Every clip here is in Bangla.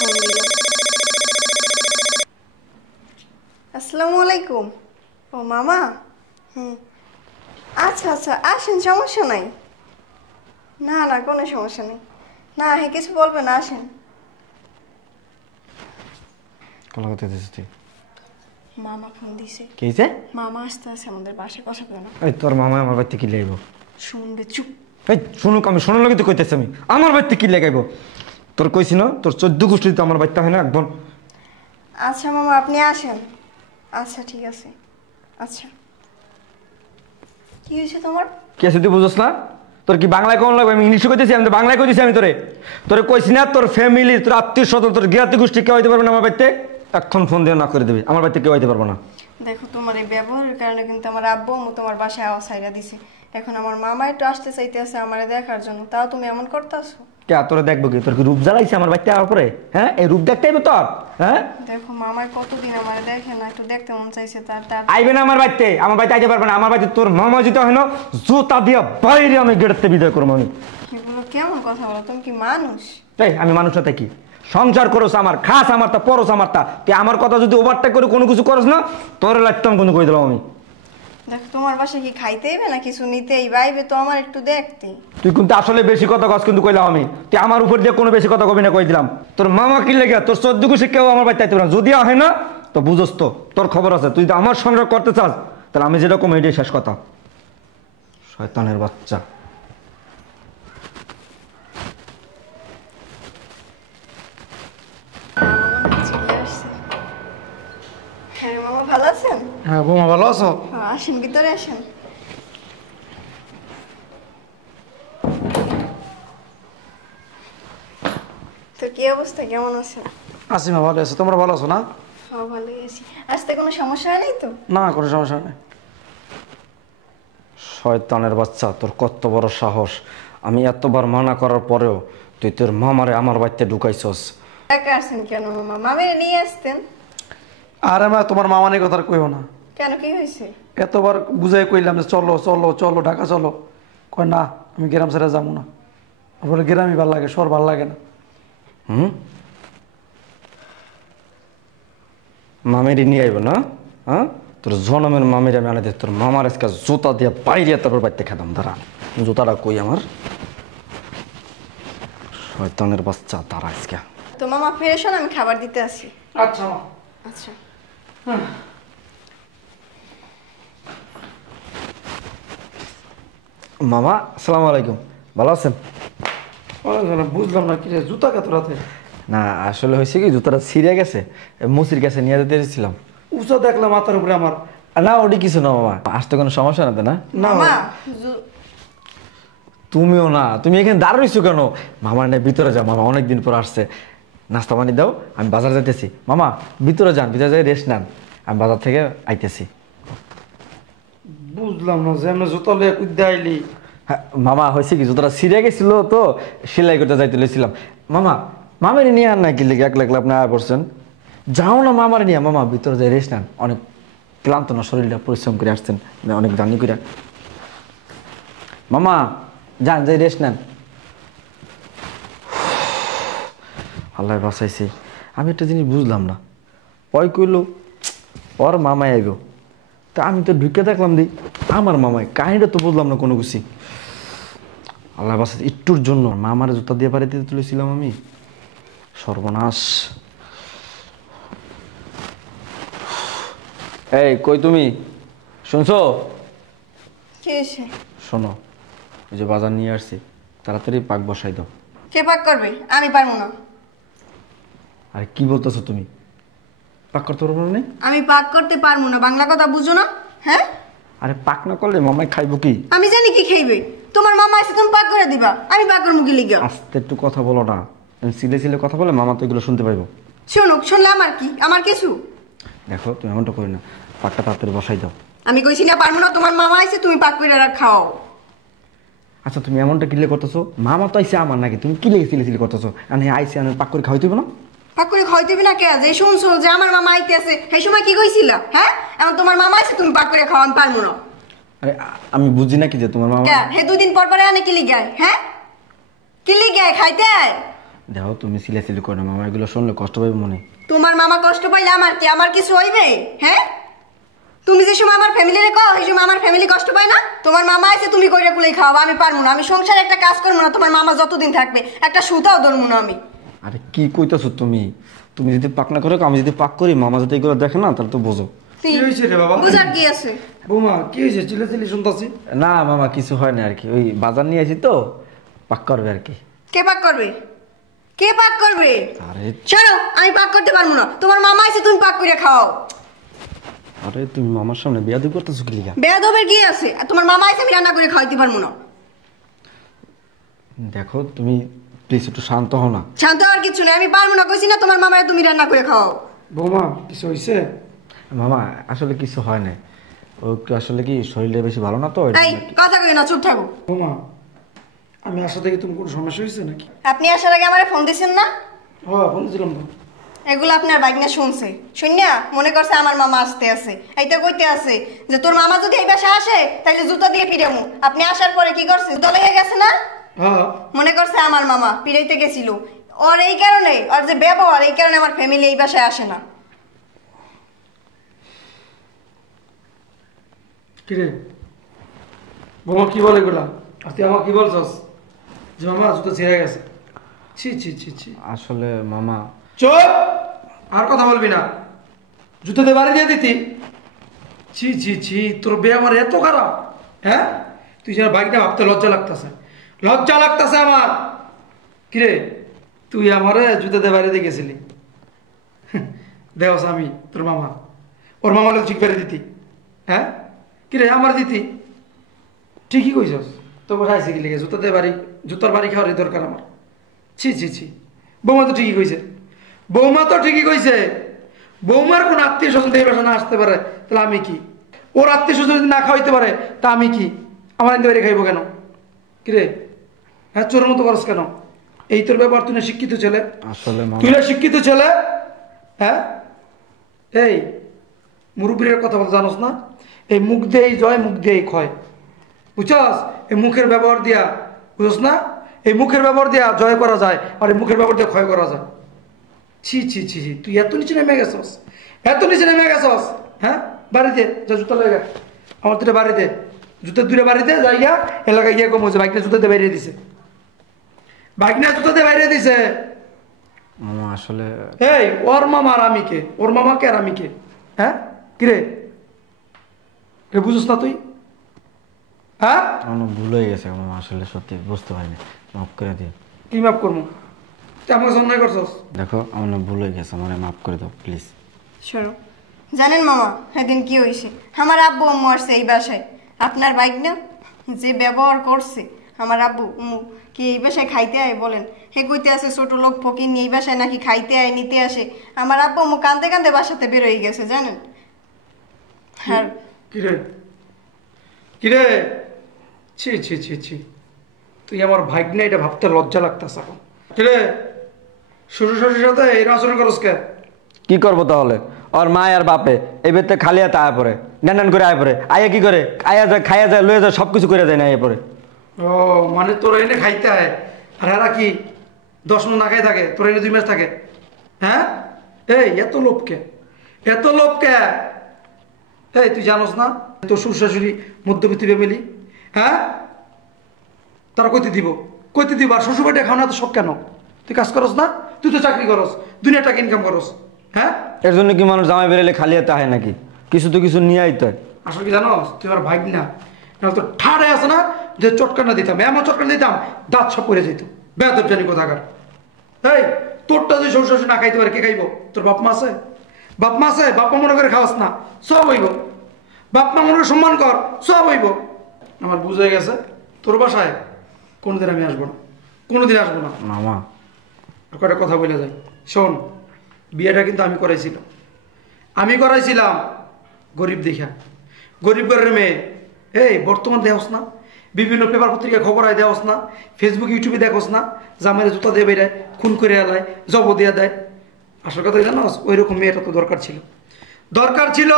ফোন দিল। আসসালামু আলাইকুম। ও মামা, হ্যাঁ আচ্ছা আচ্ছা আসেন, সমস্যা নাই। না না কোনো সমস্যা নেই, না হ্যাঁ কিছু বলবে না, আসেন। কলকাতা দিছিস তুই? মামা ফোন দিছে। কি হইছে? মামা আসতে আছে আমাদের বাসায়, কথা বলে না। এই তোর মামা আমার বাড়িতে কি লাগাইব? শুনবে, চুপ। এই শুনুক, আমি শোনার লাগে তো কইতেছি, আমি আমার বাড়িতে কি লাগাইব? তোর কইছি না তোর 14 গোষ্ঠী তো আমার বাড়িতে হয় না একদম। আচ্ছা মামা আপনি আসেন। আচ্ছা ঠিক আছে। আচ্ছা কি হয়েছে তোমার? কি আছে তুই বুঝছ না? তোর কি বাংলায় কোন লাগবে? আমি ইংলিশে কইতেছি, আমি তো বাংলায় কইতেছি। আমি তোরে কইছি না তোর ফ্যামিলি, তোর আত্মীয় স্বজন, তোর জ্ঞাতি গোষ্ঠী কেউ হইতে পারবে না আমার বাড়িতে। এখন ফোন দিয়ে না করে দেবে, আমার বাড়িতে কেউ হইতে পারবো না। দেখো তোমার এই ব্যবহারের কারণে কিন্তু আমার আব্বু আম্মু তোমার বাসায় আওয়াজ ছাইরা দিছে। এখন আমার মামা একটু আসতে চাইতে আছে আমারে দেখার জন্য, তাও তুমি এমন করতেছো। কে তোরে দেখবো কি? তোর কি রূপ জ্বালাইছে আমার বাড়িতে আওয়ার পরে? হ্যাঁ, এই রূপ দেখতে আইবে তোর? হ্যাঁ দেখো মামার কতদিন আমারে দেখে না, একটু দেখতে মন চাইছে তার। আইবে না আমার বাড়িতে, আমার বাড়িতে আইতে পারবে না। আমার বাড়িতে তোর মামা যেতে হয় না, জুতা দিয়া বাইরে আমি গেটতে বিদায় করবো। আমি এগুলো কেমন কথা বলো, তুমি কি মানুষ? এই আমি মানুষ না কি? সংসার করস আমার, খাস আমার তা, পরস আমার তা। তুই আমার কথা যদি ওভারটেক করে কোনো কিছু করস না, তোর লাগতাম কোনো কই দিলাম আমি। দেখো তোমার বাসায় কি খাইতে আইবে না কিছু নিতেই বাইবে, তো আমার একটু দেখতে। তুই কিন্তু আসলে বেশি কথা কস কিন্তু কইলাম আমি। তুই আমার উপর দিয়ে কোনো বেশি কথা কবি না, কই দিলাম। তোর মামা কি লেগে তোর 14 গোষ্ঠী কেউ আমার বাড়িতে আইতে পারে না। যদি হয় না তো বুঝস তো, তোর খবর আছে। তুই যদি আমার সংসার করতে চাস তাহলে আমি যেরকম এটাই শেষ কথা। শয়তানের বাচ্চা। হ্যাঁ মামা ভালো আছেন? হ্যাঁ বৌমা ভালো আছো? আসেন ভিতরে আসেন। তো কি অবস্থা, কেমন আছেন? আছি মা, ভালো আছো? তোমরা ভালো আছো না? হ্যাঁ ভালোই আছি। আসতে কোনো সমস্যা হয় নাই তো? না, কোনো সমস্যা নেই। শয়তানের বাচ্চা, তোর কত বড় সাহস! আমি এতবার মানা করার পরেও তুই তোর মামারে আমার বাড়িতে ঢুকাইছস। একা আসেন কেন মামা? মামিরে নিয়ে আসতেন। আরে মা, তোমার মামা নিয়ে কথা আর কইও না। কেন, কি হয়েছে? এতবার বুঝাই কইলাম যে চলো চলো চলো ঢাকা চলো, কয় না আমি গ্রাম ছেড়ে যাবো না। বলে গ্রামই ভাল লাগে, শহর ভাল লাগে না। মামেরি নিয়ে আইব না? হ্যাঁ, তোর জনমের মামের আমি আনে তোর মামার আজকে জুতা দিয়ে বাইরে তারপর বাড়িতে খেতাম। দাঁড়া, জুতাটা কই আমার। শয়তানের বাচ্চা, দাঁড়া আজকে। তো মামা ফিরে শোন, আমি খাবার দিতে আসি। আচ্ছা মা। আচ্ছা মামা আসসালামু আলাইকুম, ভালো আছেন? বুঝলাম না কি রে, জুতা কত রাতে? না আসলে হয়েছে কি, জুতাটা ছিঁড়ে গেছে, মুসির কাছে নিয়ে যেতে এসেছিলাম। উঁচা দেখলাম মাথার উপরে আমার। না ওটি কিছু না মামা, আসতে কোনো সমস্যা না তো? না মামা তুমিও না, তুমি এখানে দাঁড়াইছো কেন? মামার না ভিতরে যাও, মামা অনেকদিন পর আসছে। নাস্তা পানি দাও, আমি বাজার যাইতেছি। মামা ভিতরে যান, ভিতরে যাই রেস্ট নেন, আমি বাজার থেকে আইতেছি। বুঝলাম না যে আমরা জুতা লিয়ে কুদ্দে আইলি। হ্যাঁ মামা, হয়েছে কি, জুতোটা ছিঁড়ে গেছিল তো সেলাই করতে যাইতে লেছিলাম। মামা মামারে নিয়ে আর না কি লেগে একলা একলা আপনি আয়া পড়ছেন। যাও না মামারে নিয়ে, মামা ভিতরে যাই রেস্ট নেন, অনেক ক্লান্ত না শরীরটা, পরিশ্রম করে আসছেন অনেক জার্নি করে। মামা যান, যাই রেস্ট নেন। আল্লাহ বাঁচাইছে। আমি একটা জিনিস বুঝলাম না, ওই কইল ওর মামাই আইব, তা আমি তো ঢুকে দেখলাম দিই আমার মামাই, কাহিনীটা তো বুঝলাম না কোনো কিছু। আল্লাহ বাঁচাইছে, একটুর জন্য মামারে জুতা দিয়ে বাড়িতে তুলেছিলাম আমি। সর্বনাশ। এই কই তুমি, শুনছো? কি হয়েছে? শোনো, ওই যে বাজার নিয়ে আসছি, তাড়াতাড়ি পাক বসাই দাও। কে পাক করবে? আমি পারবো না। আরে কি বলতেছো তুমি? পাক করতে পারবো না? আমি পাক করতে পারবো না, বাংলা কথা বুঝো না? হ্যাঁ, আরে পাক না করলে মামাই খাইবো কি? আমি জানি কি খাইবে। তোমার মামা এসে তুমি পাক করে দিবা, আমি পাক করবো কি লিগা? আস্তে একটু কথা বলো না, সিলে সিলে কথা বলে মামা তো এগুলো শুনতে পাইবো। শুনুক, শুনলে আমার কি, আমার কিছু? দেখো তুমি এমনটা করি না, পাকটা তাড়াতাড়ি বসাই দাও। আমি কইছি না পারবো না, তোমার মামা এসে তুমি পাক করে খাও। আচ্ছা তুমি এমনটা কিলে করতেছো, মামা তো আইসে আমার নাকি, তুমি কি লেগে সিলে সিলে করতেছো? আমি আইসে আমি পাক করে খাওয়াই দেবো না? পাক করে খাওয়াইতে না কে? যে শুনছো যে আমার মামা আইতে আছে, সেই সময় কি কইছিলা? হ্যাঁ, এখন তোমার মামা এসে তুমি পাক করে খাওয়ান পারবো না। আরে আমি বুঝি না কি যে তোমার মামা। হে দুদিন পর পরে আনে কি লিগায়? হ্যাঁ, কি লিগায় খাইতে আয়? দেখো তুমি সিলেসিলি করো না, মামা এগুলো শুনলে কষ্ট পাবে মনে। তোমার মামা কষ্ট পাইলে আমার কি, আমার কিছু হইবে? হ্যাঁ, তুমি যে সময় আমার ফ্যামিলিরে কও এই সময় আমার ফ্যামিলি কষ্ট পায় না? তোমার মামা আছে, তুমি কইরা কুলাই খাওয়াবো, আমি পারবো না। আমি সংসারে একটা কাজ করবো না, তোমার মামা যতদিন থাকবে একটা সুতাও ধরবো না আমি। আরে কি কইতাছো তুমি? তুমি যদি পাক না করো, আমি যদি পাক করি, মামা যদি এগুলো দেখে না তাহলে তো বোঝো। কি হয়েছে রে বাবা? বুঝার কি আছে? বৌমা কি হয়েছে? চিল্লাচিল্লি শুনতাছি। না মামা কিছু হয় না আর কি, ওই বাজার নিয়ে আসি তো, পাক করবে আর কি। কে পাক করবে? কে পাক করবে? আরে ছাড়ো, আমি পাক করতে পারবো না। তোমার মামা আছে, তুমি পাক করে খাও। আরে তুমি মামার সামনে বেয়াদবি করতেছো কি লিগা? বেয়াদবের কি আছে? আর তোমার মামা আছে, আমি রান্না করে খাওয়াইতে পারবো না। দেখো তুমি প্লিজ একটু শান্ত হও না। শান্ত হওয়ার কিছু নেই, আমি পারবো না কইছি না। তোমার মামারে তুমি রান্না করে খাও। বৌমা কিছু হয়েছে? মামা আসলে কিছু হয় না, ও একটু আসলে কি শরীরটা বেশি ভালো না তো। এই কথা কই না, চুপ থাকো। বৌমা আমি আসা থেকে তুমি কোনো সমস্যা হয়েছে নাকি? আপনি আসার আগে আমারে ফোন দিছেন না? হ্যাঁ ফোন দিয়েছিলাম তো। এগুলো আপনার বাইকনা শুনছে, শুনিয়া মনে করছে আমার মামা আসতে আছে। এইটা কইতে আছে যে তোর মামা যদি এই বাসায় আসে তাহলে জুতা দিয়ে পিড়ামু। আপনি আসার পরে কি করছে? জুতা লেগে গেছে না? হ্যাঁ মনে করছে আমার মামা পিড়াইতে গেছিল। ওর এই কারণে, ওর যে ব্যবহার, এই কারণে আমার ফ্যামিলি এই বাসায় আসে না। কিরে বৌমা কি বলে এগুলা? আর তুই আমার কি বলছস যে মামা জুতো ছিঁড়ে গেছে? ছি ছি ছি ছি। আসলে মামা চুপ, আর কথা বলবি না। জুতোতে বাড়ি দিয়ে দিতি? ছি ছি ছি, তোর বে আমার এত খারাপ? হ্যাঁ, তুই যেন বাইকটা ভাবতে লজ্জা লাগতেছে, লজ্জা লাগতেছে আমার। কিরে তুই আমারে জুতোতে বাড়ি দিয়ে গেছিলি? দেওস আমি তোর মামা, ওর মামা ঠিক বেড়ে দিতি? হ্যাঁ কিরে আমার দিতি? ঠিকই কইছস, তো বসাইছে কি লেগে জুতোতে বাড়ি, জুতোর বাড়ি খাওয়ারই দরকার আমার। ছি ছি ছি, বৌমা তো ঠিকই কইছে, বৌমা তো ঠিকই কইছে। বৌমার কোন আত্মীয় স্বজন এই বাসা না আসতে পারে তাহলে আমি কি? ওর আত্মীয় স্বজন যদি না খাওয়াইতে পারে তা আমি কি? আমার এনে বাড়ি খাইবো কেন? কিরে হ্যাঁ চোর মতো করস কেন? এই তোর ব্যাপার, তুই না শিক্ষিত ছেলে? আসলে মামা তুই না শিক্ষিত ছেলে? হ্যাঁ এই মুরব্বীর কথা বলতে জানোস না? এই মুখ দিয়েই জয়, মুখ দিয়েই ক্ষয়, বুঝছস? এই মুখের ব্যবহার দিয়া, বুঝছ না? এই মুখের ব্যবহার দিয়া জয় করা যায়, আর এই মুখের ব্যবহার দিয়ে ক্ষয় করা যায়। ছি ছি ছি ছি, তুই এত নিচে নেমে গেছস, এত নিচে নেমে গেছস। হ্যাঁ বাড়িতে যা, জুতা লেগে আমার দুটো বাড়িতে, জুতো দূরে বাড়িতে যাই গিয়া এলাকায় গিয়ে কম হয়েছে, বাইকটা জুতোতে বাইরে দিছে, বাইক না জুতোতে বাইরে দিছে। মামা আসলে এই ওর মামা আর আমি কে? ওর মামাকে আর আমি কে? হ্যাঁ কিরে বুঝছ না তুই? হ্যাঁ আমার ভুল হয়ে গেছে মামা, আসলে সত্যি বুঝতে পারিনি, মাফ করে দিও। কি মাফ করবো? তুই আমাকে অন্যায় করছস। দেখো আমার না ভুল হয়ে গেছে, আমার মাফ করে দাও প্লিজ। সরো। জানেন মামা সেদিন কি হয়েছে? আমার আব্বু আম্মু আসছে এই বাসায়। আপনার বাইক না যে ব্যবহার করছে, আমার আব্বু আম্মু কি এই বাসায় খাইতে আয় বলেন? হে কইতে আছে ছোট লোক ফকির নিয়ে এই বাসায় নাকি খাইতে আয়, নিতে আসে। আমার আব্বু আম্মু কান্দে কান্দে বাসাতে বেরোয় গেছে জানেন। আর কিরে কিরে, ছি ছি ছি ছি, তুই আমার ভাইক না, এটা ভাবতে লজ্জা লাগতেছে এখন। কিরে শ্বশুর শাশুড়ির সাথে এরকম আচরণ করস কে? কি করবো তাহলে? ওর মা আর বাপে এই বেতে খালি হাতে আয় পরে, নেন করে আয় পরে, আয়া কি করে? আয়া যায়, খাইয়া যায়, লয়ে যায়, সবকিছু করে দেয় না আয় পরে। ও মানে তোর এনে খাইতে হয়, আর এরা কি 10 মাস না খাই থাকে, তোর এনে 2 মাস থাকে? হ্যাঁ এই এত লোভকে, এত লোভকে। এই তুই জানোস না তোর শ্বশুর শাশুড়ি মধ্যবিত্ত ফ্যামিলি? হ্যাঁ তারা কইতে দিব, কইতে দিব। আর শ্বশুর বাড়িতে খাও না তো সব কেন? তুই কাজ করস না? তুই তো চাকরি করস, দুনিয়া টাকা ইনকাম করস। হ্যাঁ এর জন্য কি মানুষ জামাই বেরোলে খালি হাতে আহে নাকি? কিছু তো কিছু নিয়ে আইতে হয়। আসলে কি জানোস, তুই আমার ভাই না, নাহলে তো ঠাড়ে আছে না যে চটকানা দিতাম, এমন চটকানা দিতাম দাঁত সব পড়ে যেত। বেয়াদব জানি কোথাকার। এই তোরটা যদি শ্বশুর শাশুড়ি না খাইতে পারে কে খাইব? তোর বাপ মা আছে? বাপ মা আছে? বাপ মা মনে করে খাওয়াস না, সব হইব। বাপ মা মনে করে সম্মান কর, সব হইব। আমার বুঝে গেছে, তোর বাসায় কোনোদিন আমি আসবো না, কোনোদিন আসবো না। মামা আর কয়টা কথা বলে যায়, শোন। বিয়েটা কিন্তু আমি করাইছিলাম, আমি করাইছিলাম গরিব দেখা, গরিব ঘরের মেয়ে। এই বর্তমান দেখোস না, বিভিন্ন পেপার পত্রিকায় খবর আয় দেখোস না, ফেসবুক ইউটিউবে দেখোস না, জামাইয়ের জুতা দিয়ে বেড়ায়, খুন করে আলায়, জব দিয়ে দেয়। আসল কথা জানোস, ওই রকম মেয়েটা তো দরকার ছিল, দরকার ছিল।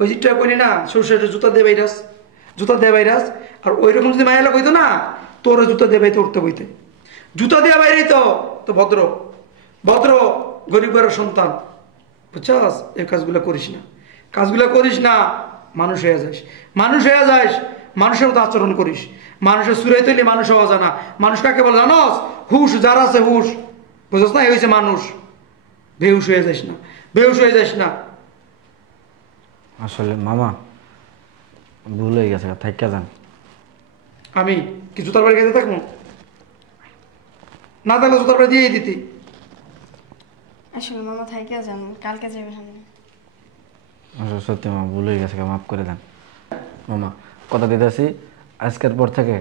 ওই যেটা বলি না, শ্বশুরের জুতা দিয়ে বাইরাস, জুতা দিয়ে বাইরাস। আর ওই রকম যদি মায়ের লোক হইতো না, তোর জুতা দিয়ে বাইতে উঠতে বইতে, জুতা দিয়ে বাইরে তো তো ভদ্র ভদ্র গরিব ঘরের সন্তান, বুঝছস? এই কাজগুলো করিস না, কাজগুলো করিস না। মানুষ হয়ে যাস, মানুষ হয়ে যাস, মানুষের মতো আচরণ করিস। মানুষের সুরাই তৈরি মানুষ হওয়া জানা। মানুষ কাকে বলে জানস? হুশ যার আছে হুশ, বুঝছ না? এই হয়েছে মানুষ। বেহুশ হয়ে যাস না, বেহুশ হয়ে যাস না। আসলে মামা ভুল হয়ে গেছে, থাইকা যান। আমি কি জুতার বাড়ি খেতে থাকবো? না থাকলে জুতার বাড়ি দিয়েই দিতি। আসলে মামা থাইকে যান, কালকে যাবে সামনে। আসলে সত্যি মামা ভুল হয়ে গেছে, মাফ করে দেন। মামা কথা দিতেছি, আজকের পর থেকে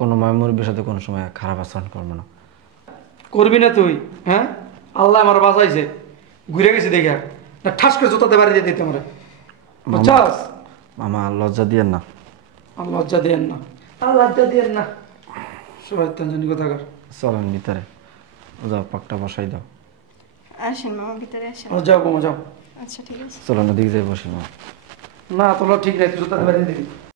কোনো মুরব্বীর সাথে কোনো সময় খারাপ আচরণ করবো না। করবি না তুই? হ্যাঁ, আল্লাহ আমার বাঁচাইছে, ঘুরে গেছি দেখে না, ঠাস করে জুতাতে বাড়ি দিয়ে দিতে আমরা। বুঝছস? মামা লজ্জা দিয়েন না। আর লজ্জা দিয়েন না, আর লজ্জা দিয়েন না। সবাই জানি কোথাকার। চলেন ভিতরে, যাও পাকটা বসাই দাও। আসেন মামা, ভিতরে আসেন। যাও বোমা যাও। আচ্ছা ঠিক আছে। চলো নদীকে যাই বসি মামা। না তোলা ঠিক নাই, তুই জুতাতে বাড়ি দিবি।